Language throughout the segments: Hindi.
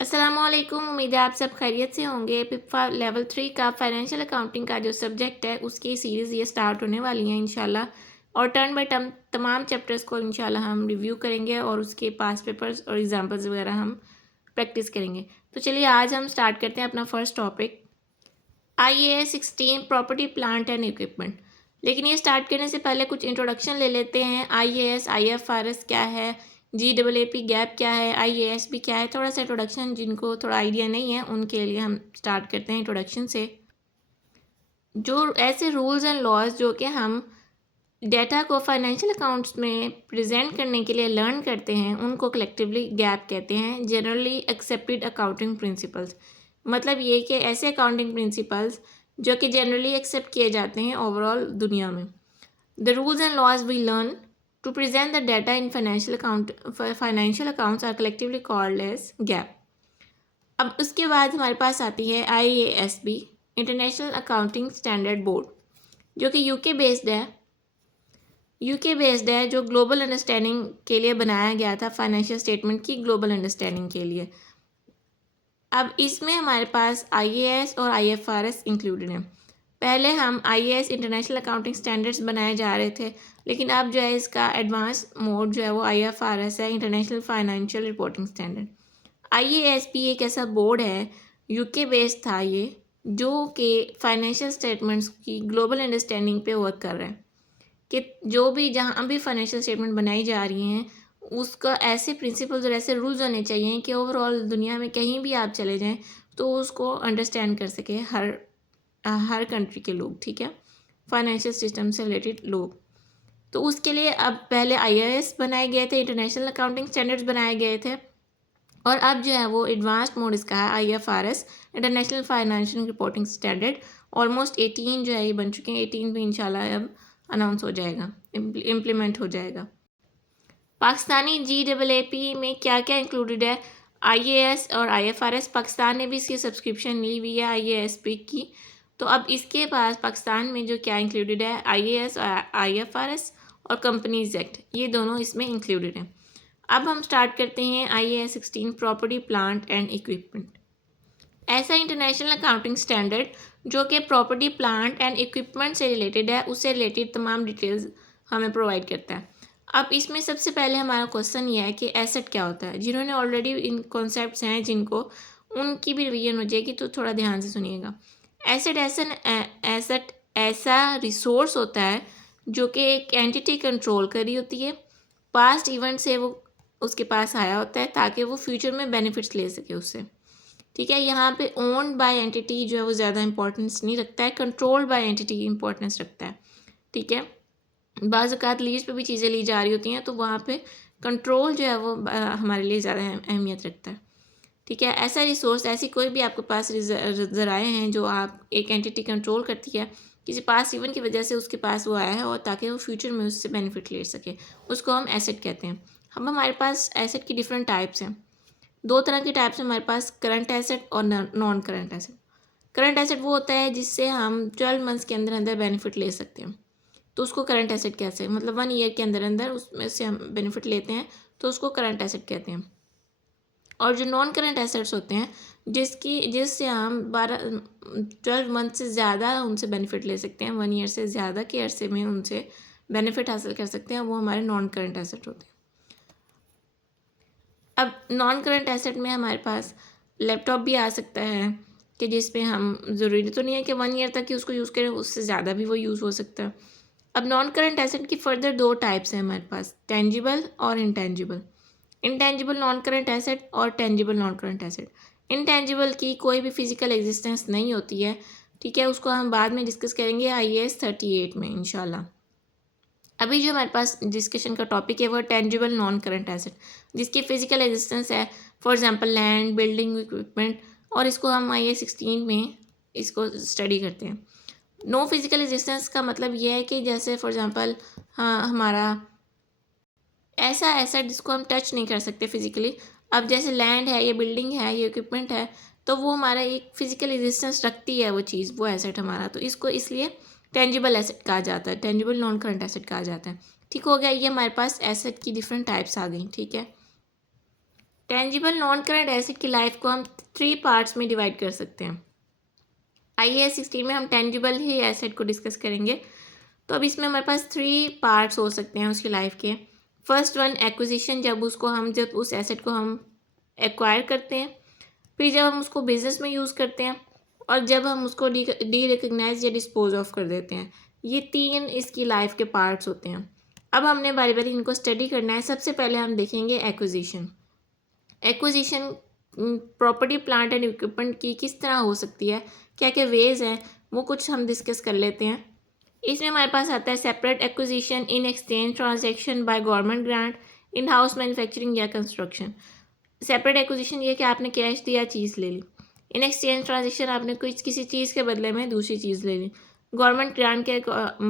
अस्सलामुअलैकुम। उम्मीद है आप सब खैरियत से होंगे। पिपा लेवल 3 का फाइनेंशियल अकाउंटिंग का जो सब्जेक्ट है उसकी सीरीज़ ये स्टार्ट होने वाली है इंशाल्लाह। और टर्न बाय टर्न तमाम चैप्टर्स को इंशाल्लाह हम रिव्यू करेंगे और उसके पास पेपर्स और एग्जांपल्स वगैरह हम प्रैक्टिस करेंगे। तो चलिए आज हम स्टार्ट करते हैं अपना first topic, IAS 16 property plant and equipment. लेकिन ये स्टार्ट करने से पहले कुछ इंट्रोडक्शन ले लेते हैं। IAS IFRS क्या है, GAAP गैप क्या है, IASB क्या है, थोड़ा सा इंट्रोडक्शन जिनको थोड़ा आइडिया नहीं है उनके लिए हम स्टार्ट करते हैं इंट्रोडक्शन से। जो ऐसे रूल्स एंड लॉज जो कि हम डेटा को फाइनेंशियल अकाउंट्स में प्रेजेंट करने के लिए लर्न करते हैं उनको कलेक्टिवली गैप कहते हैं, जनरली एक्सेप्टेड अकाउंटिंग प्रिंसिपल्स। मतलब ये कि ऐसे अकाउंटिंग प्रिंसिपल्स जो कि जनरली एक्सेप्ट किए जाते हैं ओवरऑल दुनिया में। The rules and laws we learn to present the data in financial accounts are collectively called as GAAP. अब उसके बाद हमारे पास आती है IASB, international accounting standard board, जो कि यूके बेस्ड है, जो ग्लोबल अंडरस्टैंडिंग के लिए बनाया गया था, फाइनेंशियल स्टेटमेंट की ग्लोबल अंडरस्टैंडिंग के लिए। अब इसमें हमारे पास IAS और IFRS इंक्लूडेड हैं। पहले हम IAS इंटरनेशनल अकाउंटिंग स्टैंडर्ड्स बनाए जा रहे थे, लेकिन अब जो है इसका एडवांस मोड जो है वो IFRS है, international financial reporting standard. IASB एक ऐसा बोर्ड है, यूके बेस्ड था ये, जो कि फाइनेंशियल स्टेटमेंट्स की ग्लोबल अंडरस्टैंडिंग पे वर्क कर रहा है कि जो भी जहाँ भी फाइनेंशियल स्टेटमेंट बनाई जा रही हैं उसका ऐसे प्रिंसिपल्स और ऐसे रूल्स होने चाहिए कि ओवरऑल दुनिया में कहीं भी आप चले जाएं तो उसको अंडरस्टैंड कर सके हर कंट्री के लोग, ठीक है, फाइनेंशियल सिस्टम से रिलेटेड लोग। तो उसके लिए अब पहले IAS बनाए गए थे, इंटरनेशनल अकाउंटिंग स्टैंडर्ड्स बनाए गए थे, और अब जो है वो एडवांस्ड मोड इसका है IFRS, international financial reporting standard. Almost 18 जो है ये बन चुके हैं, 18 भी इंशाल्लाह अब अनाउंस हो जाएगा, इम्प्लीमेंट हो जाएगा। पाकिस्तानी GAAP में क्या क्या इंक्लूडेड है, IAS और IFRS। पाकिस्तान ने भी इसकी सब्सक्रिप्शन ली हुई है IASB की। तो अब इसके पास पाकिस्तान में जो क्या इंक्लूडेड है, IAS और IFRS और कंपनीज एक्ट, ये दोनों इसमें इंक्लूडेड हैं। अब हम स्टार्ट करते हैं IAS 16 property plant and equipment. ऐसा इंटरनेशनल अकाउंटिंग स्टैंडर्ड जो कि प्रॉपर्टी प्लांट एंड इक्विपमेंट से रिलेटेड है, उससे रिलेटेड तमाम डिटेल्स हमें प्रोवाइड करता है। अब इसमें सबसे पहले हमारा क्वेश्चन ये है कि एसेट क्या होता है। जिन्होंने ऑलरेडी इन कॉन्सेप्ट्स हैं जिनको, उनकी भी रिवीजन हो जाएगी, तो थोड़ा ध्यान से सुनिएगा। एसेट ऐसा रिसोर्स होता है जो कि एक एंटिटी कंट्रोल करी होती है, पास्ट इवेंट से वो उसके पास आया होता है ताकि वो फ्यूचर में बेनिफिट्स ले सके उससे, ठीक है। यहाँ पे ओन्ड बाय एंटिटी जो है वो ज़्यादा इंपॉर्टेंस नहीं रखता है, कंट्रोल्ड बाय एंटिटी इंपॉर्टेंस रखता है, ठीक है। बाज़ औक़ात लीज़ पे भी चीज़ें ली जा रही होती हैं तो वहाँ पे कंट्रोल जो है वो हमारे लिए ज़्यादा अहमियत रखता है, ठीक है। ऐसा रिसोर्स, ऐसी कोई भी आपके पास ज़राए हैं जो आप एक एंटिटी कंट्रोल करती है, किसी पास इवेंट की वजह से उसके पास वो आया है और ताकि वो फ्यूचर में उससे बेनिफिट ले सके, उसको हम एसेट कहते हैं। अब हमारे पास एसेट की डिफरेंट टाइप्स हैं। दो तरह के टाइप्स हैं हमारे पास, करंट एसेट और non current asset. Current asset वो होता है जिससे हम 12 मंथ्स के अंदर अंदर बेनिफिट ले सकते हैं, तो उसको करंट एसेट कहते हैं। मतलब 1 ईयर के अंदर अंदर उसमें से हम बेनिफिट लेते हैं तो उसको करंट एसेट कहते हैं। और जो नॉन करंट एसेट्स होते हैं जिससे हम 12 मंथ से ज़्यादा उनसे बेनिफिट ले सकते हैं, 1 ईयर से ज़्यादा के अरसे में उनसे बेनिफिट हासिल कर सकते हैं, वो हमारे नॉन करंट एसेट होते हैं। अब नॉन करंट एसेट में हमारे पास लैपटॉप भी आ सकता है कि जिसमें हम, ज़रूरी तो नहीं है कि 1 ईयर तक ही उसको यूज़ करें, उससे ज़्यादा भी वो यूज़ हो सकता है। अब नॉन करंट एसेट की फर्दर 2 टाइप्स हैं हमारे पास, टेंजिबल और intangible. Intangible non current asset और tangible non current asset. Intangible की कोई भी फिजिकल एग्जिस्टेंस नहीं होती है, ठीक है, उसको हम बाद में डिस्कस करेंगे IAS 38 में इंशाल्लाह। अभी जो हमारे पास डिस्कशन का टॉपिक है वो टेंजिबल नॉन करंट एसेट, जिसकी फिजिकल एग्जिस्टेंस है, for example land, building, equipment, और इसको हम IAS 16 में इसको स्टडी करते हैं। नो फिजिकल एग्जिस्टेंस का मतलब ये है कि जैसे फॉर एग्जांपल, हाँ, हमारा ऐसा एसेट जिसको हम टच नहीं कर सकते फिजिकली। अब जैसे लैंड है, ये बिल्डिंग है, ये इक्विपमेंट है, तो वो हमारा एक फिजिकल एग्जिस्टेंस रखती है वो चीज़, वो एसेट हमारा, तो इसको इसलिए टेंजिबल एसेट कहा जाता है, टेंजिबल नॉन करंट एसेट कहा जाता है। ठीक हो गया, ये हमारे पास एसेट की डिफरेंट टाइप्स आ गई, ठीक है। टेंजिबल नॉन करंट एसेट की लाइफ को हम 3 पार्ट्स में डिवाइड कर सकते हैं। IAS 16 में हम टेंजिबल ही एसेट को डिस्कस करेंगे। तो अब इसमें हमारे पास 3 पार्ट्स हो सकते हैं उसकी लाइफ के। फर्स्ट वन एक्विजिशन, जब उस एसेट को हम एक्वायर करते हैं, फिर जब हम उसको बिजनेस में यूज़ करते हैं, और जब हम उसको डी रिकग्नाइज या डिस्पोज ऑफ कर देते हैं। ये 3 इसकी लाइफ के पार्ट्स होते हैं। अब हमने बारी बारी इनको स्टडी करना है। सबसे पहले हम देखेंगे acquisition. Acquisition property, plant and equipment की किस तरह हो सकती है, क्या क्या वेज हैं, वो कुछ हम डिस्कस कर लेते हैं। इसमें हमारे पास आता है separate acquisition, in exchange transaction by government grant, in house manufacturing या कंस्ट्रक्शन। सेपरेट एक्विजिशन ये कि आपने कैश दिया, चीज़ ले ली। इन एक्सचेंज ट्रांजैक्शन, आपने किसी चीज़ के बदले में दूसरी चीज़ ले ली। गवर्नमेंट ग्रांट के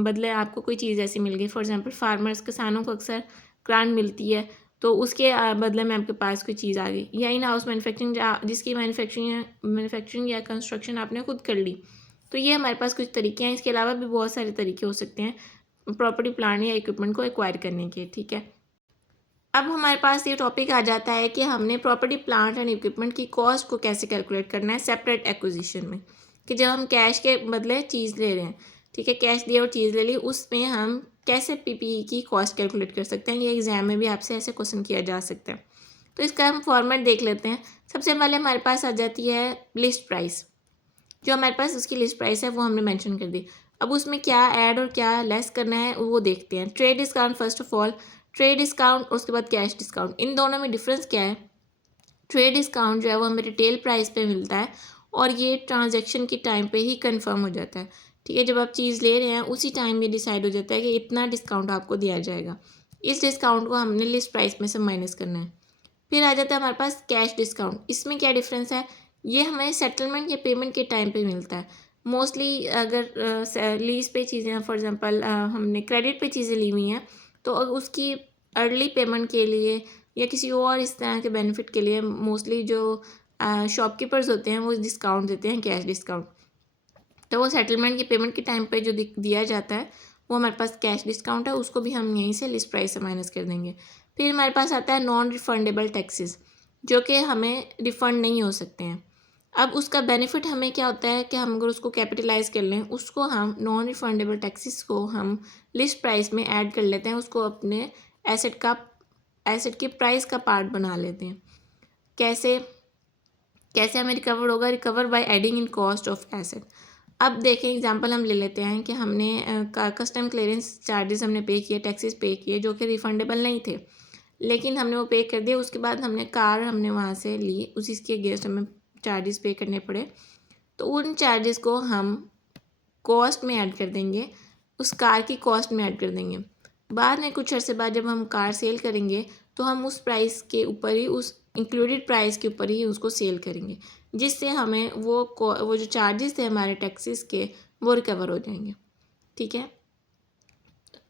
बदले आपको कोई चीज़ ऐसी मिल गई, फॉर एग्जांपल फार्मर्स, किसानों को अक्सर ग्रांट मिलती है, तो उसके बदले में आपके पास कोई चीज़ आ गई। या इन हाउस मैन्युफैक्चरिंग, जिसकी मैन्युफैक्चरिंग या कंस्ट्रक्शन आपने खुद कर ली। तो ये हमारे पास कुछ तरीके हैं। इसके अलावा भी बहुत सारे तरीके हो सकते हैं प्रॉपर्टी, प्लांट या इक्विपमेंट को एक्वायर करने के। ठीक है, अब हमारे पास ये टॉपिक आ जाता है कि हमने प्रॉपर्टी, प्लांट एंड इक्विपमेंट की कॉस्ट को कैसे कैलकुलेट करना है सेपरेट एक्विजिशन में। कि जब हम कैश के बदले चीज़ ले रहे हैं, ठीक है, कैश दिया और चीज़ ले ली, उसमें हम कैसे PPE की कॉस्ट कैलकुलेट कर सकते हैं। ये एग्जाम में भी आपसे ऐसे क्वेश्चन किया जा सकता है। तो इसका हम फॉर्मेट देख लेते हैं। सबसे पहले हमारे पास आ जाती है लिस्ट प्राइस। जो हमारे पास उसकी लिस्ट प्राइस है वो हमने मेंशन कर दी। अब उसमें क्या ऐड और क्या लेस करना है वो देखते हैं। Trade discount, first of all trade discount, और उसके बाद कैश डिस्काउंट। इन दोनों में डिफरेंस क्या है? ट्रेड डिस्काउंट जो है वो हमें रिटेल प्राइस पे मिलता है, और ये ट्रांजैक्शन की टाइम पे ही कंफर्म हो जाता है। ठीक है, जब आप चीज़ ले रहे हैं उसी टाइम ये डिसाइड हो जाता है कि इतना डिस्काउंट आपको दिया जाएगा। इस डिस्काउंट को हमने लिस्ट प्राइस में से माइनस करना है। फिर आ जाता है हमारे पास कैश डिस्काउंट। इसमें क्या डिफरेंस है? ये हमें सेटलमेंट या पेमेंट के टाइम पे मिलता है। मोस्टली अगर लीज पे चीज़ें, फॉर एग्जांपल हमने क्रेडिट पे चीज़ें ली हुई हैं, तो उसकी अर्ली पेमेंट के लिए या किसी और इस तरह के बेनिफिट के लिए मोस्टली जो शॉपकीपर्स होते हैं वो डिस्काउंट देते हैं, कैश डिस्काउंट। तो वो सेटलमेंट की पेमेंट के टाइम पे जो दिया जाता है वो हमारे पास कैश डिस्काउंट है, उसको भी हम यहीं से लिस्ट प्राइस से माइनस कर देंगे। फिर हमारे पास आता है नॉन रिफंडेबल टैक्सेस, जो कि हमें रिफ़ंड नहीं हो सकते हैं। अब उसका बेनिफिट हमें क्या होता है कि हम अगर उसको कैपिटलाइज कर लें, उसको हम नॉन रिफंडेबल टैक्सेस को हम लिस्ट प्राइस में ऐड कर लेते हैं, उसको अपने एसेट की प्राइस का पार्ट बना लेते हैं। कैसे कैसे हमें रिकवर होगा? Recover by adding in cost of asset. अब देखें, एग्जांपल हम ले लेते हैं कि हमने कस्टम क्लियरेंस चार्जेस हमने पे किए, टैक्सेस पे किए, जो कि रिफंडेबल नहीं थे, लेकिन हमने वो पे कर दिया। उसके बाद हमने कार हमने वहाँ से ली, उसी के अगेंस्ट हमें चार्जेस पे करने पड़े, तो उन चार्जेस को हम कॉस्ट में ऐड कर देंगे, उस कार की कॉस्ट में ऐड कर देंगे। बाद में कुछ अर्से बाद जब हम कार सेल करेंगे तो हम उस प्राइस के ऊपर ही, उस इंक्लूडेड प्राइस के ऊपर ही उसको सेल करेंगे, जिससे हमें वो जो चार्जेस थे हमारे टैक्सेस के, वो रिकवर हो जाएंगे। ठीक है,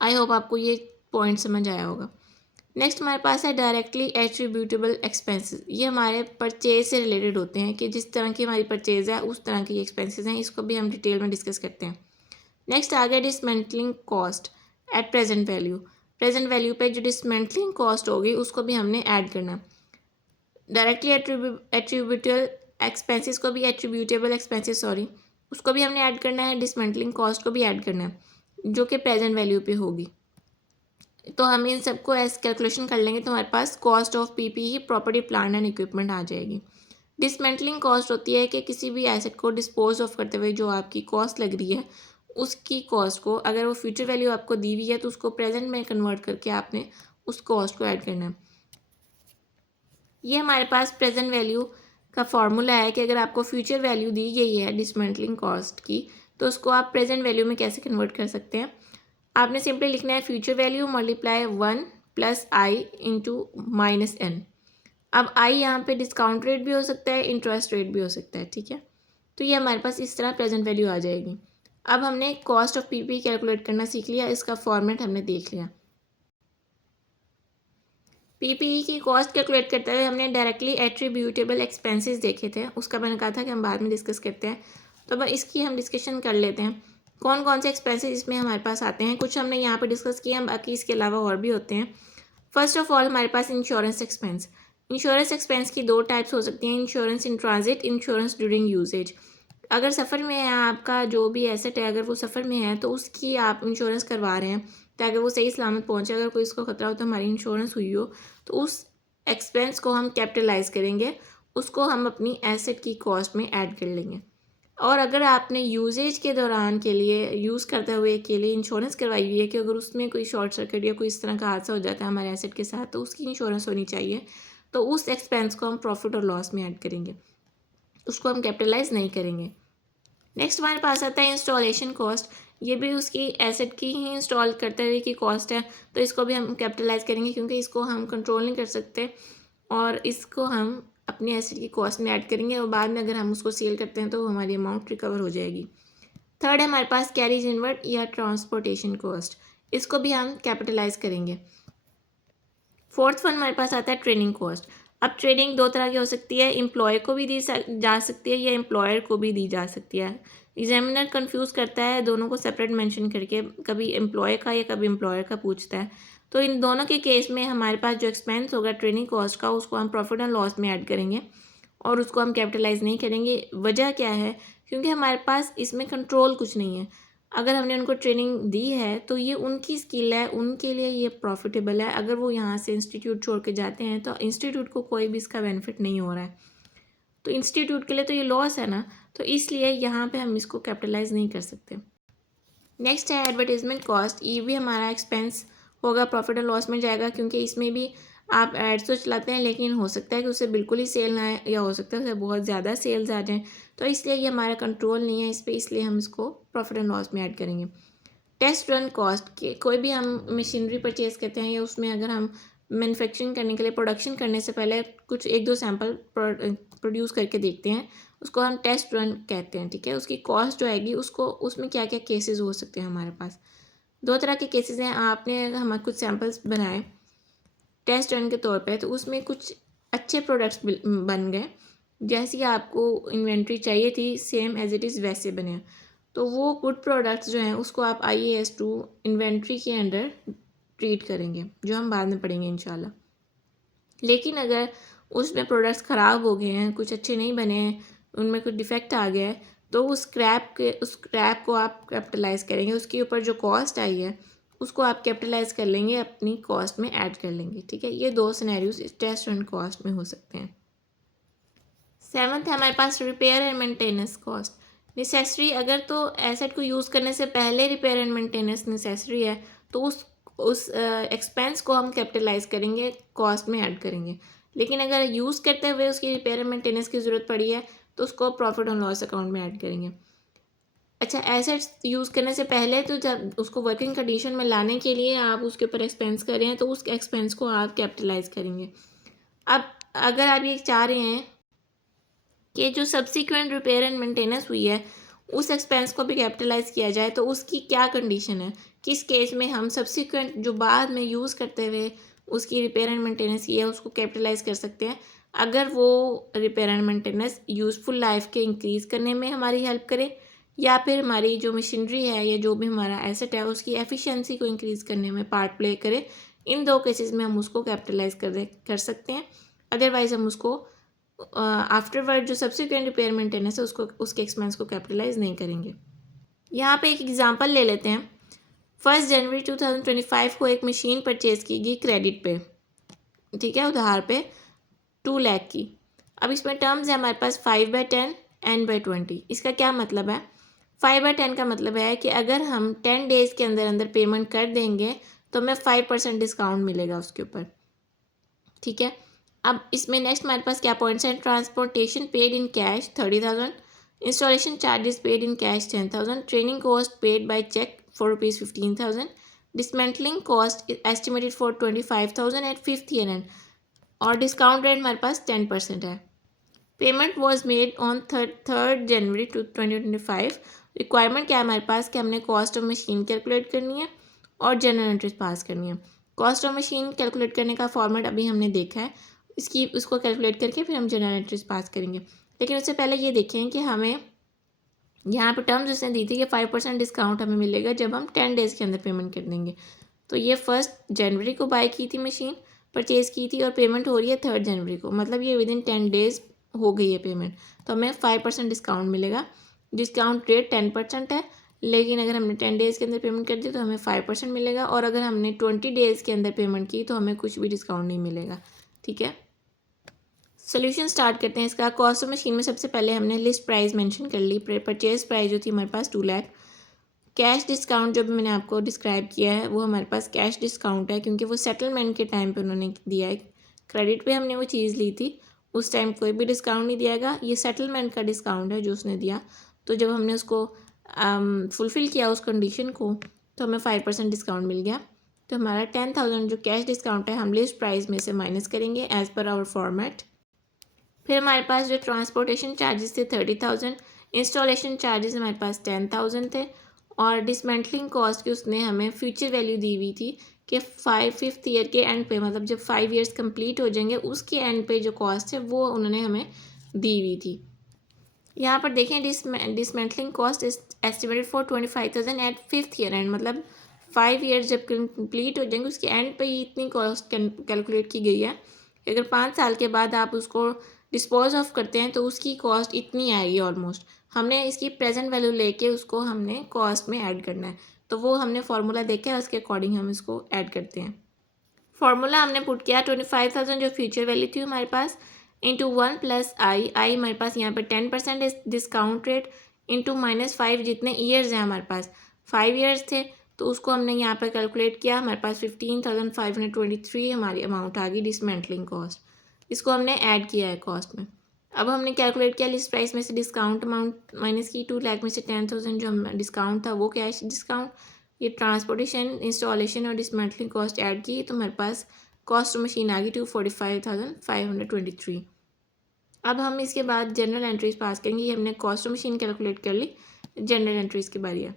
आई होप आपको ये पॉइंट समझ आया होगा। नेक्स्ट हमारे पास है डायरेक्टली एट्रीब्यूटेबल एक्सपेंसेस। ये हमारे परचेज से रिलेटेड होते हैं कि जिस तरह की हमारी परचेज है उस तरह की एक्सपेंसेस हैं। इसको भी हम डिटेल में डिस्कस करते हैं। नेक्स्ट आ गया dismantling cost at present value. Present value पे जो डिसमेंटलिंग कॉस्ट होगी उसको भी हमने ऐड करना। डायरेक्टली एट्रीब्यूटेबल एक्सपेंसेस को भी, एट्रीब्यूटेबल एक्सपेंसेस सॉरी, उसको भी हमने ऐड करना है। डिसमेंटलिंग कॉस्ट को भी ऐड करना है, जो कि प्रेजेंट वैल्यू पे होगी। तो हम इन सबको ऐसे कैलकुलेशन कर लेंगे तो हमारे पास cost of PPE, property, plant and equipment आ जाएगी। डिसमेंटलिंग कॉस्ट होती है कि किसी भी एसेट को डिस्पोज ऑफ करते हुए जो आपकी कॉस्ट लग रही है, उसकी कॉस्ट को, अगर वो फ्यूचर वैल्यू आपको दी हुई है तो उसको प्रेजेंट में कन्वर्ट करके आपने उस कॉस्ट को ऐड करना है। ये हमारे पास प्रेजेंट वैल्यू का फॉर्मूला है कि अगर आपको फ्यूचर वैल्यू दी गई है डिसमेंटलिंग कॉस्ट की, तो उसको आप प्रेजेंट वैल्यू में कैसे कन्वर्ट कर सकते हैं। आपने सिंपली लिखना है future value multiply 1 + i into -n। अब i यहाँ पे डिस्काउंट रेट भी हो सकता है, इंटरेस्ट रेट भी हो सकता है। ठीक है, तो ये हमारे पास इस तरह प्रेजेंट वैल्यू आ जाएगी। अब हमने कॉस्ट ऑफ PPE कैलकुलेट करना सीख लिया, इसका फॉर्मेट हमने देख लिया। PPE की कॉस्ट कैलकुलेट करते हुए हमने डायरेक्टली एट्रीब्यूटेबल एक्सपेंसेस देखे थे, उसका मैंने कहा था कि हम बाद में डिस्कस करते हैं। तो अब इसकी हम डिस्कशन कर लेते हैं कौन कौन से एक्सपेंसेस इसमें हमारे पास आते हैं। कुछ हमने यहाँ पे डिस्कस किए हैं, बाकी इसके अलावा और भी होते हैं। फर्स्ट ऑफ ऑल हमारे पास इंश्योरेंस एक्सपेंस। इंश्योरेंस एक्सपेंस की दो टाइप्स हो सकती हैं, insurance in transit, insurance during usage. अगर सफ़र में है आपका जो भी एसेट है, अगर वो सफ़र में है तो उसकी आप इंश्योरेंस करवा रहे हैं ताकि वो सही सलामत पहुंचे। अगर कोई इसको ख़तरा हो तो हमारी इंश्योरेंस हुई हो तो उस एक्सपेंस को हम कैपिटलाइज करेंगे, उसको हम अपनी एसेट की कॉस्ट में ऐड कर लेंगे। और अगर आपने यूजेज के दौरान के लिए यूज़ करते हुए के लिए इंश्योरेंस करवाई हुई है कि अगर उसमें कोई शॉर्ट सर्किट या कोई इस तरह का हादसा हो जाता है हमारे एसेट के साथ तो उसकी इंश्योरेंस होनी चाहिए, तो उस एक्सपेंस को हम प्रॉफिट और लॉस में ऐड करेंगे, उसको हम कैपिटलाइज नहीं करेंगे। नेक्स्ट हमारे पास आता है इंस्टॉलेशन कॉस्ट। ये भी उसकी एसेट की ही इंस्टॉल करते हुए की कॉस्ट है, तो इसको भी हम कैपिटलाइज करेंगे क्योंकि इसको हम कंट्रोल नहीं कर सकते और इसको हम अपनी एसेट की कॉस्ट में ऐड करेंगे और बाद में अगर हम उसको सेल करते हैं तो हमारी अमाउंट रिकवर हो जाएगी। थर्ड है हमारे पास कैरीज इनवर्ड या ट्रांसपोर्टेशन कॉस्ट, इसको भी हम कैपिटलाइज करेंगे। फोर्थ वन हमारे पास आता है ट्रेनिंग कॉस्ट। अब ट्रेनिंग दो तरह की हो सकती है, एम्प्लॉय को भी दी जा सकती है या एम्प्लॉयर को भी दी जा सकती है। एग्जामिनर कंफ्यूज करता है दोनों को सेपरेट मेंशन करके, कभी एम्प्लॉय का या कभी एम्प्लॉयर का पूछता है। तो इन दोनों के केस में हमारे पास जो एक्सपेंस होगा ट्रेनिंग कॉस्ट का उसको हम प्रॉफिट एंड लॉस में ऐड करेंगे और उसको हम कैपिटलाइज नहीं करेंगे। वजह क्या है? क्योंकि हमारे पास इसमें कंट्रोल कुछ नहीं है। अगर हमने उनको ट्रेनिंग दी है तो ये उनकी स्किल है, उनके लिए ये प्रॉफिटेबल है। अगर वो यहाँ से इंस्टीट्यूट छोड़ के जाते हैं तो इंस्टीट्यूट को कोई भी इसका बेनिफिट नहीं हो रहा है, तो इंस्टीट्यूट के लिए तो ये लॉस है ना, तो इसलिए यहाँ पे हम इसको कैपिटलाइज नहीं कर सकते। नेक्स्ट है एडवर्टीजमेंट कॉस्ट। ये भी हमारा एक्सपेंस होगा, प्रॉफिट एंड लॉस में जाएगा क्योंकि इसमें भी आप एड्स तो चलाते हैं लेकिन हो सकता है कि उससे बिल्कुल ही सेल ना आए या हो सकता है उससे बहुत ज़्यादा सेल्स आ जाएँ, तो इसलिए ये हमारा कंट्रोल नहीं है इस पर, इसलिए हम इसको प्रॉफिट एंड लॉस में ऐड करेंगे। टेस्ट रन कॉस्ट के कोई भी हम मशीनरी परचेज़ करते हैं या उसमें अगर हम मैन्युफैक्चरिंग करने के लिए प्रोडक्शन करने से पहले कुछ एक दो सैंपल प्रोड्यूस करके देखते हैं, उसको हम टेस्ट रन कहते हैं। ठीक है, उसकी कॉस्ट जो आएगी उसको उसमें क्या क्या केसेस हो सकते हैं हमारे पास, दो तरह के केसेस हैं। आपने अगर हमारे कुछ सैंपल्स बनाए टेस्ट रन के तौर पे तो उसमें कुछ अच्छे प्रोडक्ट्स बन गए, जैसी आपको इन्वेंट्री चाहिए थी सेम एज इट इज़ वैसे बने, तो वो गुड प्रोडक्ट्स जो हैं उसको आप IAS 2 इन्वेंट्री के अंडर ट्रीट करेंगे, जो हम बाद में पढ़ेंगे इंशाल्लाह। लेकिन अगर उसमें प्रोडक्ट्स ख़राब हो गए हैं, कुछ अच्छे नहीं बने हैं, उनमें कुछ डिफेक्ट आ गया है, तो उस स्क्रैप को आप कैपिटलाइज़ करेंगे, उसके ऊपर जो कॉस्ट आई है उसको आप कैपिटलाइज़ कर लेंगे, अपनी कॉस्ट में ऐड कर लेंगे। ठीक है, ये दो सिनेरियोज इस टेस्ट रन कॉस्ट में हो सकते हैं। सेवन्थ है हमारे पास repair and maintenance cost. Necessary, अगर तो एसेट को यूज़ करने से पहले रिपेयर एंड मेंटेनेंस नेसेसरी है तो उस एक्सपेंस को हम कैपिटलाइज करेंगे, कॉस्ट में ऐड करेंगे। लेकिन अगर यूज़ करते हुए उसकी रिपेयर एंड मेंटेनेंस की ज़रूरत पड़ी है तो उसको प्रॉफिट एंड लॉस अकाउंट में ऐड करेंगे। अच्छा, एसेट्स यूज़ करने से पहले तो जब उसको वर्किंग कंडीशन में लाने के लिए आप उसके ऊपर एक्सपेंस कर रहे हैं तो उस एक्सपेंस को आप कैपिटलाइज करेंगे। अब अगर आप ये चाह रहे हैं कि जो सब्सिक्वेंट रिपेयर एंड मेंटेनेंस हुई है उस एक्सपेंस को भी कैपिटलाइज किया जाए, तो उसकी क्या कंडीशन है, किस केस में हम सब्सिक्वेंट जो बाद में यूज़ करते हुए उसकी रिपेयर एंड मेंटेनेंस की है उसको कैपिटलाइज कर सकते हैं? अगर वो repair and maintenance useful life के इंक्रीज़ करने में हमारी हेल्प करे या फिर हमारी जो मशीनरी है या जो भी हमारा एसेट है उसकी एफिशिएंसी को इंक्रीज़ करने में पार्ट प्ले करे, इन दो केसेस में हम उसको कैपिटलाइज कर सकते हैं। अदरवाइज़ हम उसको आफ्टरवर्ड जो सब्सिक्वेंट रिपेयर मेंटेनेंस है उसको उसके एक्सपेंस को कैपिटलाइज नहीं करेंगे। यहाँ पे एक एग्जांपल ले लेते हैं। 1 जनवरी 2025 को एक मशीन परचेज़ की गई क्रेडिट पे, ठीक है, उधार पे 2 लाख की। अब इसमें टर्म्स है हमारे पास 5/10 N/20। इसका क्या मतलब है? 5/10 का मतलब है कि अगर हम 10 डेज़ के अंदर अंदर पेमेंट कर देंगे तो हमें 5% डिस्काउंट मिलेगा उसके ऊपर। ठीक है, अब इसमें नेक्स्ट हमारे पास क्या पॉइंट्स हैं? Transportation paid in cash 30,000, installation charges paid in cash 10,000, training cost paid by cheque for ₹15,000, dismantling cost estimated for 25,000 at 5th year end, और डिस्काउंट रेट हमारे पास 10% है। Payment was made on 3rd January 2025। Requirement क्या है हमारे पास कि हमने कॉस्ट ऑफ मशीन कैलकुलेट करनी है और जनरल एंट्रीज पास करनी है। कॉस्ट ऑफ मशीन कैलकुलेट करने का फॉर्मेट अभी हमने देखा है, उसको कैलकुलेट करके फिर हम जनरल एंट्रीज पास करेंगे। लेकिन उससे पहले ये देखें कि हमें यहाँ पे टर्म्स उसने दी थी कि 5% डिस्काउंट हमें मिलेगा जब हम 10 डेज़ के अंदर पेमेंट कर देंगे। तो ये 1 जनवरी को बाय की थी मशीन, परचेज़ की थी और पेमेंट हो रही है 3 जनवरी को, मतलब ये विदिन 10 डेज़ हो गई है पेमेंट, तो हमें 5% डिस्काउंट मिलेगा। डिस्काउंट रेट 10% है, लेकिन अगर हमने 10 डेज़ के अंदर पेमेंट कर दी तो हमें 5% मिलेगा, और अगर हमने 20 डेज़ के अंदर पेमेंट की तो हमें कुछ भी डिस्काउंट नहीं मिलेगा। ठीक है, सोल्यूशन स्टार्ट करते हैं इसका। कॉस्ट ऑफ मशीन में सबसे पहले हमने लिस्ट प्राइस मेंशन कर ली। परचेज प्राइस जो थी हमारे पास 2 लाख। कैश डिस्काउंट जो भी मैंने आपको डिस्क्राइब किया है वो हमारे पास कैश डिस्काउंट है, क्योंकि वो सेटलमेंट के टाइम पे उन्होंने दिया है। क्रेडिट पे हमने वो चीज़ ली थी, उस टाइम कोई भी डिस्काउंट नहीं दियागा, ये सेटलमेंट का डिस्काउंट है जो उसने दिया। तो जब हमने उसको फुलफ़िल किया उस कंडीशन को, तो हमें 5% डिस्काउंट मिल गया। तो हमारा 10,000 जो कैश डिस्काउंट है हम लिस्ट प्राइस में से माइनस करेंगे एज़ पर आवर फॉर्मेट। फिर हमारे पास जो ट्रांसपोर्टेशन चार्जेस थे 30,000, इंस्टॉलेशन चार्जेस हमारे पास 10,000 थे, और डिसमेंटलिंग कॉस्ट की उसने हमें फ्यूचर वैल्यू दी हुई थी कि 5th ईयर के एंड पे, मतलब जब 5 ईयर्स कंप्लीट हो जाएंगे उसके एंड पे जो कॉस्ट है वो उन्होंने हमें दी हुई थी। यहाँ पर देखें dismantling cost is estimated for 25,000 at 5th year end, मतलब 5 ईयर्स जब कंप्लीट हो जाएंगे उसके एंड पे ही इतनी कॉस्ट कैलकुलेट की गई है। अगर 5 साल के बाद आप उसको डिस्पोज ऑफ करते हैं तो उसकी कॉस्ट इतनी आएगी ऑलमोस्ट। हमने इसकी प्रेजेंट वैल्यू लेके उसको हमने कॉस्ट में ऐड करना है, तो वो हमने फार्मूला देखा है, उसके अकॉर्डिंग हम इसको ऐड करते हैं। फार्मूला हमने पुट किया 25,000 जो फ्यूचर वैल्यू थी हमारे पास, इंटू 1 प्लस आई हमारे पास यहाँ पर 10% डिस्काउंट रेट, इंटू -5 जितने ईयर्स हैं हमारे पास 5 ईयर्स थे, तो उसको हमने यहाँ पर कैलकुलेट किया, हमारे पास 15,523 हमारी अमाउंट आ गई डिसमेंटलिंग कॉस्ट। इसको हमने ऐड किया है कॉस्ट में। अब हमने कैलकुलेट किया लिस्ट प्राइस में से डिस्काउंट अमाउंट माइनस की, 2 लाख में से 10,000 जो डिस्काउंट था वो कैश डिस्काउंट, ये ट्रांसपोर्टेशन इंस्टॉलेशन और डिसमेंटलिंग कॉस्ट ऐड की, तो हमारे पास कॉस्ट ऑफ मशीन आ गई 245,523। अब हम इसके बाद जनरल एंट्रीज पास करेंगे। ये हमने कॉस्ट ऑफ मशीन कैलकुलेट कर ली, जनरल एंट्रीज की बारी है।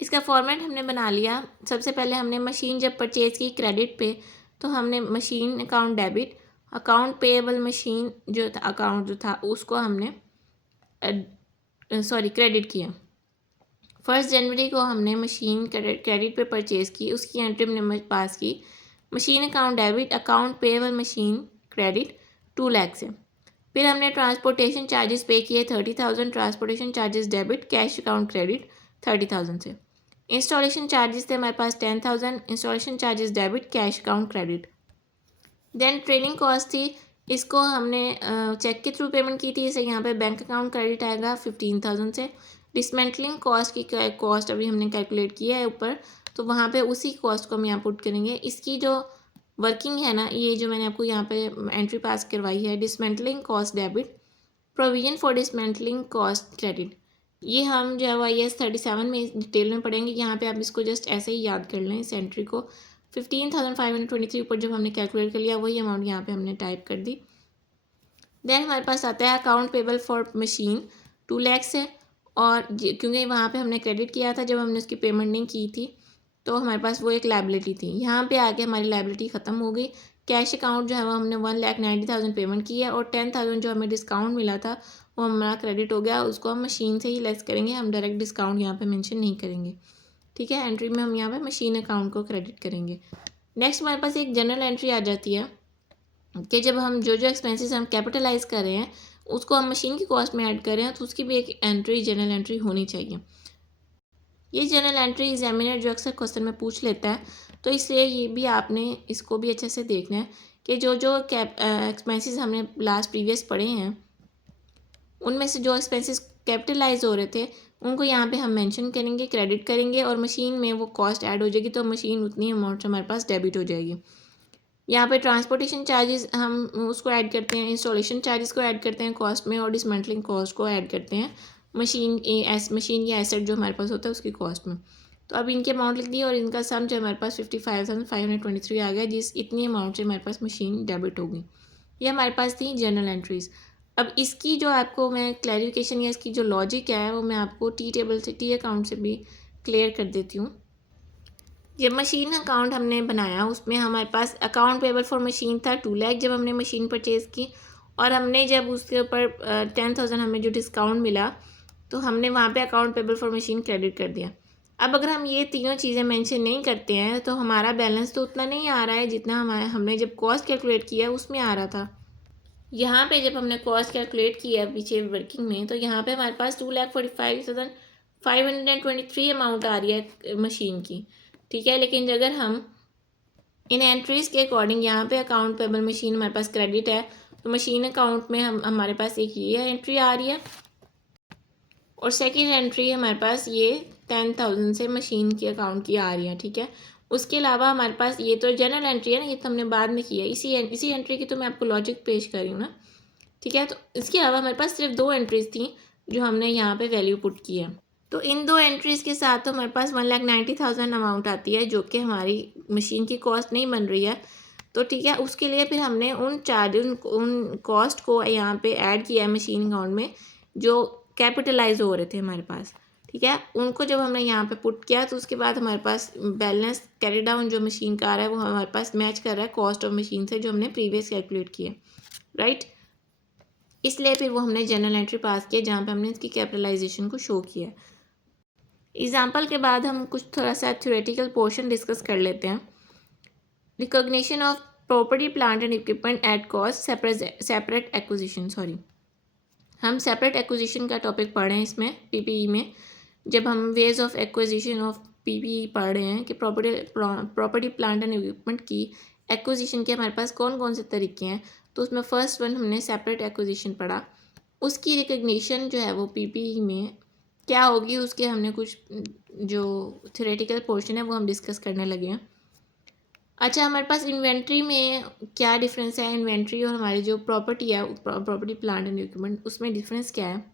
इसका फॉर्मेट हमने बना लिया। सबसे पहले हमने मशीन जब परचेज़ की क्रेडिट पे, तो हमने machine account debit, account payable machine जो था अकाउंट जो था उसको हमने क्रेडिट किया। 1 जनवरी को हमने मशीन क्रेडिट पे परचेज़ की, उसकी एंट्री हमने पास की, machine account debit, account payable machine credit 2 lakh से। फिर हमने ट्रांसपोर्टेशन चार्जेस पे किए 30,000, transportation charges debit, cash account credit 30,000 से। इंस्टॉलेशन चार्जेस थे हमारे पास 10,000, installation charges debit, cash account credit. Then training cost थी, इसको हमने चेक के थ्रू पेमेंट की थी, इसे यहाँ पे बैंक अकाउंट क्रेडिट आएगा 15,000 से। डिसमेंटलिंग कॉस्ट की कॉस्ट अभी हमने कैलकुलेट किया है ऊपर, तो वहाँ पे उसी कॉस्ट को हम यहाँ पुट करेंगे। इसकी जो वर्किंग है ना, ये जो मैंने आपको यहाँ पे एंट्री पास करवाई है, dismantling cost debit, provision for dismantling cost credit, ये हम जो है IAS 37 में डिटेल में पढ़ेंगे। यहाँ पे आप इसको जस्ट ऐसे ही याद कर लें इस एंट्री को। 15,523 ऊपर जब हमने कैलकुलेट कर लिया वही अमाउंट यहाँ पे हमने टाइप कर दी। देन हमारे पास आता है account payable for machine 2 lakh है, और क्योंकि वहाँ पे हमने क्रेडिट किया था जब हमने उसकी पेमेंट नहीं की थी, तो हमारे पास वो एक लाइबिलिटी थी। यहाँ पे आके हमारी लाइबिलिटी ख़त्म हो गई। कैश अकाउंट जो है वो हमने 1,90,000 पेमेंट की है, और 10,000 जो हमें डिस्काउंट मिला था वो हमारा क्रेडिट हो गया, उसको हम मशीन से ही लेस करेंगे, हम डायरेक्ट डिस्काउंट यहाँ पे मेंशन नहीं करेंगे। ठीक है, एंट्री में हम यहाँ पे मशीन अकाउंट को क्रेडिट करेंगे। नेक्स्ट हमारे पास एक जनरल एंट्री आ जाती है कि जब हम जो एक्सपेंसेस हम कैपिटलाइज कर रहे हैं उसको हम मशीन की कॉस्ट में ऐड कर रहे हैं, तो उसकी भी एक एंट्री जनरल एंट्री होनी चाहिए। ये जनरल एंट्री एग्जामिनर जो अक्सर क्वेश्चन में पूछ लेता है, तो इसलिए ये भी आपने इसको भी अच्छे से देखना है कि जो एक्सपेंसेस हमने लास्ट प्रीवियस पढ़े हैं उनमें से जो एक्सपेंसेस कैपिटलाइज हो रहे थे उनको यहाँ पे हम मेंशन करेंगे, क्रेडिट करेंगे, और मशीन में वो कॉस्ट ऐड हो जाएगी, तो मशीन उतनी अमाउंट हमारे पास डेबिट हो जाएगी। यहाँ पे ट्रांसपोर्टेशन चार्जेस हम उसको ऐड करते हैं, इंस्टॉलेशन चार्जेस को ऐड करते हैं कॉस्ट में, और डिसमेंटलिंग कॉस्ट को ऐड करते हैं मशीन या एसेट जो हमारे पास होता है उसकी कॉस्ट में। तो अब इनके अमाउंट लिख दी, और इनका सम जो हमारे पास 55,523 आ गया, जिस इतनी अमाउंट से हमारे पास मशीन डेबिट होगी। ये हमारे पास थी जनरल एंट्रीज़। अब इसकी जो आपको मैं क्लैरिफिकेशन या इसकी जो लॉजिक है वो मैं आपको टी टेबल से, टी अकाउंट से भी क्लियर कर देती हूँ। जब मशीन अकाउंट हमने बनाया उसमें हमारे पास अकाउंट पेबल फॉर मशीन था 2 लाख जब हमने मशीन परचेज़ की, और हमने जब उसके ऊपर 10,000 हमें जो डिस्काउंट मिला तो हमने वहाँ पे account payable for machine credit कर दिया। अब अगर हम ये तीनों चीज़ें मेंशन नहीं करते हैं तो हमारा बैलेंस तो उतना नहीं आ रहा है जितना हमने जब कॉस्ट कैलकुलेट किया उसमें आ रहा था। यहाँ पे जब हमने कॉस्ट कैलकुलेट किया पीछे वर्किंग में, तो यहाँ पे हमारे पास 2,45,523 अमाउंट आ रही है मशीन की, ठीक है। लेकिन अगर हम इन एंट्रीज़ के अकॉर्डिंग यहाँ पे अकाउंट पेबल मशीन हमारे पास क्रेडिट है, तो मशीन अकाउंट में हमारे पास एक ये एंट्री आ रही है, और सेकेंड एंट्री हमारे पास ये 10,000 से मशीन के अकाउंट की आ रही है, ठीक है। उसके अलावा हमारे पास ये तो जनरल एंट्री है ना, ये तो हमने बाद में किया, इसी एंट्री की तो मैं आपको लॉजिक पेश कर रही हूँ ना, ठीक है। तो इसके अलावा हमारे पास सिर्फ 2 एंट्रीज़ थी जो हमने यहाँ पे वैल्यू पुट की है। तो इन 2 एंट्रीज़ के साथ तो हमारे पास 1,90,000 अमाउंट आती है, जो कि हमारी मशीन की कॉस्ट नहीं बन रही है। तो ठीक है, उसके लिए फिर हमने उन कॉस्ट को यहाँ पे ऐड किया है मशीन अकाउंट में, जो कैपिटलाइज हो रहे थे हमारे पास, ठीक है। उनको जब हमने यहाँ पे पुट किया तो उसके बाद हमारे पास बैलेंस कैरी डाउन जो मशीन का आ रहा है वो हमारे पास मैच कर रहा है कॉस्ट ऑफ मशीन से जो हमने प्रीवियस कैलकुलेट किया, राइट। इसलिए फिर वो हमने जनरल एंट्री पास किया जहाँ पे हमने इसकी कैपिटलाइजेशन को शो किया। एग्जाम्पल के बाद हम कुछ थोड़ा सा थ्योरेटिकल पोर्शन डिस्कस कर लेते हैं। Recognition of property plant and equipment at cost separate acquisition, हम सेपरेट एक्विजिशन का टॉपिक पढ़ रहे हैं इसमें पीपीई में। जब हम ways of acquisition of PPE पढ़ रहे हैं कि प्रॉपर्टी प्लांट एंड इक्विपमेंट की एक्विजिशन के हमारे पास कौन कौन से तरीके हैं, तो उसमें फर्स्ट वन हमने सेपरेट एक्विजिशन पढ़ा। उसकी रिकग्निशन जो है वो पीपीई में क्या होगी, उसके हमने कुछ जो थ्योरेटिकल पोर्शन है वो हम डिस्कस करने लगे हैं। अच्छा, हमारे पास इन्वेंट्री में क्या डिफरेंस है, इन्वेंट्री और हमारी जो प्रॉपर्टी है प्रॉपर्टी प्लांट एंड इक्विपमेंट, उसमें डिफरेंस क्या है।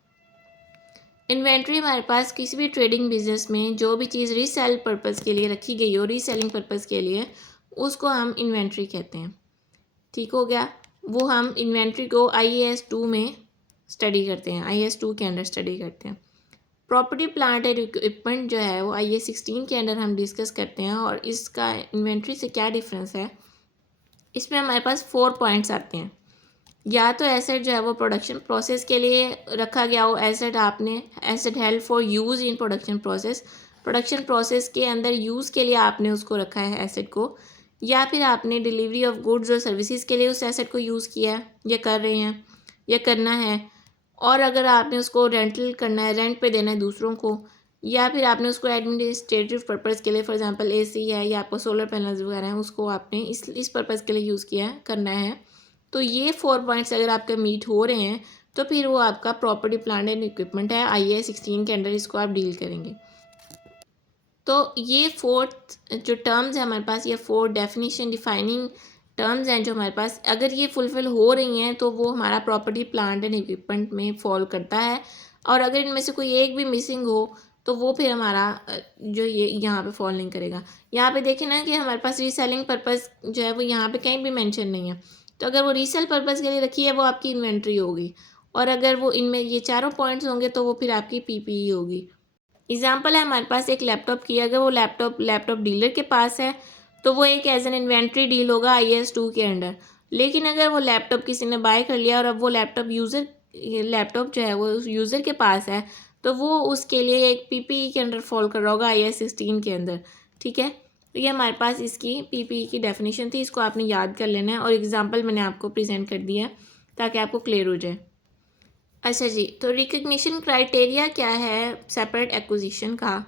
इन्वेंट्री हमारे पास किसी भी ट्रेडिंग बिजनेस में जो भी चीज़ रीसेल पर्पज़ के लिए रखी गई हो, रीसेलिंग पर्पज़ के लिए, उसको हम इन्वेंट्री कहते हैं, ठीक हो गया। वो हम इन्वेंट्री को IAS 2 में स्टडी करते हैं, IAS 2 के अंडर स्टडी करते हैं। प्रॉपर्टी प्लांट एंड इक्विपमेंट जो है वो IAS 16 के अंडर हम डिस्कस करते हैं। और इसका इन्वेंट्री से क्या डिफरेंस है, इसमें हमारे पास 4 पॉइंट्स आते हैं। या तो एसेट जो है वो प्रोडक्शन प्रोसेस के लिए रखा गया हो, asset held for use in production process के अंदर यूज़ के लिए आपने उसको रखा है एसेट को, या फिर आपने डिलीवरी ऑफ गुड्स और सर्विसेज के लिए उस एसेट को यूज़ किया है या कर रहे हैं या करना है, और अगर आपने उसको रेंटल करना है, रेंट पे देना है दूसरों को, या फिर आपने उसको एडमिनिस्ट्रेटिव पर्पज़ के लिए, फॉर एग्जांपल AC है या आपको सोलर पैनल्स वगैरह हैं, उसको आपने इस पर्पज़ के लिए यूज़ किया है, करना है। तो ये 4 पॉइंट्स अगर आपके मीट हो रहे हैं तो फिर वो आपका प्रॉपर्टी प्लांट एंड इक्विपमेंट है, IAS 16 के अंडर इसको आप डील करेंगे। तो ये 4 जो टर्म्स है हमारे पास, ये 4 डेफिनेशन डिफाइनिंग टर्म्स हैं जो हमारे पास, अगर ये फुलफ़िल हो रही हैं तो वो हमारा प्रॉपर्टी प्लांट एंड इक्विपमेंट में फॉल करता है। और अगर इनमें से कोई एक भी मिसिंग हो तो वो फिर हमारा जो ये यहाँ पे फॉल नहीं करेगा। यहाँ पे देखें ना कि हमारे पास रीसेलिंग पर्पज़ जो है वो यहाँ पे कहीं भी मेंशन नहीं है, तो अगर वो रीसेल पर्पज़ के लिए रखी है वो आपकी इन्वेंट्री होगी, और अगर वो इनमें ये चारों पॉइंट्स होंगे तो वो फिर आपकी PPE होगी। एग्जाम्पल है हमारे पास एक लैपटॉप की, अगर वो लैपटॉप डीलर के पास है तो वो एक एज एन इन्वेंट्री डील होगा IAS 2 के अंडर। लेकिन अगर वो लैपटॉप किसी ने बाय कर लिया और अब वो लैपटॉप जो है वो उस यूज़र के पास है, तो वो उसके लिए एक PPE के अंडर फॉल कर रहा होगा IAS 16 के अंदर, ठीक है। तो ये हमारे पास इसकी PPE की डेफिनेशन थी, इसको आपने याद कर लेना है, और एग्जाम्पल मैंने आपको प्रेजेंट कर दिया है ताकि आपको क्लियर हो जाए। अच्छा जी, तो रिकग्निशन क्राइटेरिया क्या है सेपरेट एक्विजिशन का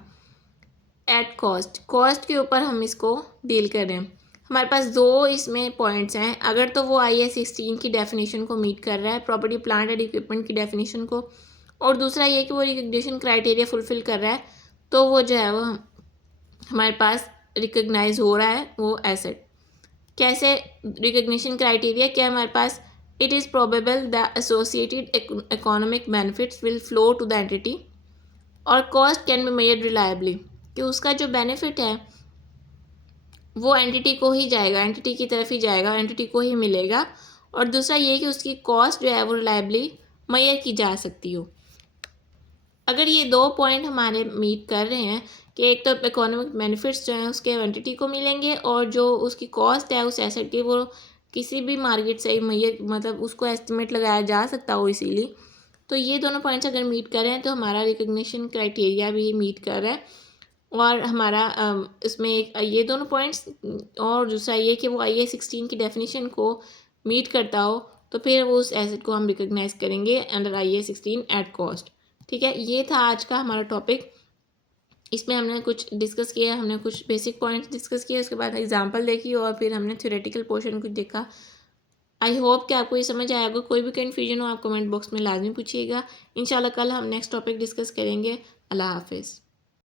एट कॉस्ट के ऊपर हम इसको डील कर रहे हैं। हमारे पास 2 इसमें पॉइंट्स हैं, अगर तो वो IAS 16 की डेफिनेशन को मीट कर रहा है, प्रॉपर्टी प्लांट एंड इक्विपमेंट की डेफिनेशन को, और दूसरा ये कि वो रिकग्निशन क्राइटेरिया फुलफ़िल कर रहा है, तो वो जो है वो हमारे पास रिकग्नाइज हो रहा है वो एसेट। कैसे रिकग्निशन क्राइटेरिया क्या है हमारे पास, it is probable the associated economic benefits will flow to the entity, और cost can be measured reliably, कि उसका जो बेनिफिट है वो एंटिटी को ही जाएगा, एंटिटी की तरफ ही जाएगा, एंटिटी को ही मिलेगा। और दूसरा ये कि उसकी कॉस्ट जो है वो रिलायबली मेजर की जा सकती हो। अगर ये 2 पॉइंट हमारे मीट कर रहे हैं कि एक तो इकोनॉमिक बेनिफिट्स जो हैं उसके एंटिटी को मिलेंगे, और जो उसकी कॉस्ट है उस एसेट की वो किसी भी मार्केट से मतलब उसको एस्टिमेट लगाया जा सकता हो इसीलिए, तो ये दोनों पॉइंट्स अगर मीट कर रहे हैं तो हमारा रिकग्निशन क्राइटेरिया भी मीट कर रहा है। और हमारा इसमें एक ये दोनों पॉइंट्स और दूसरा ये कि वो IAS 16 की डेफिनेशन को मीट करता हो तो फिर वो उस एसेट को हम रिकॉग्नाइज करेंगे अंडर IAS 16 एट कॉस्ट। ठीक है, ये था आज का हमारा टॉपिक। इसमें हमने कुछ डिस्कस किया, हमने कुछ बेसिक पॉइंट्स डिस्कस किए, उसके बाद एग्जांपल देखी और फिर हमने थ्योरेटिकल पोर्शन कुछ देखा। आई होप कि आपको ये समझ आएगा। कोई भी कन्फ्यूजन हो आप कमेंट बॉक्स में लाजमी पूछिएगा। इंशाल्लाह कल हम नेक्स्ट टॉपिक डिस्कस करेंगे। अल्लाह हाफिज़।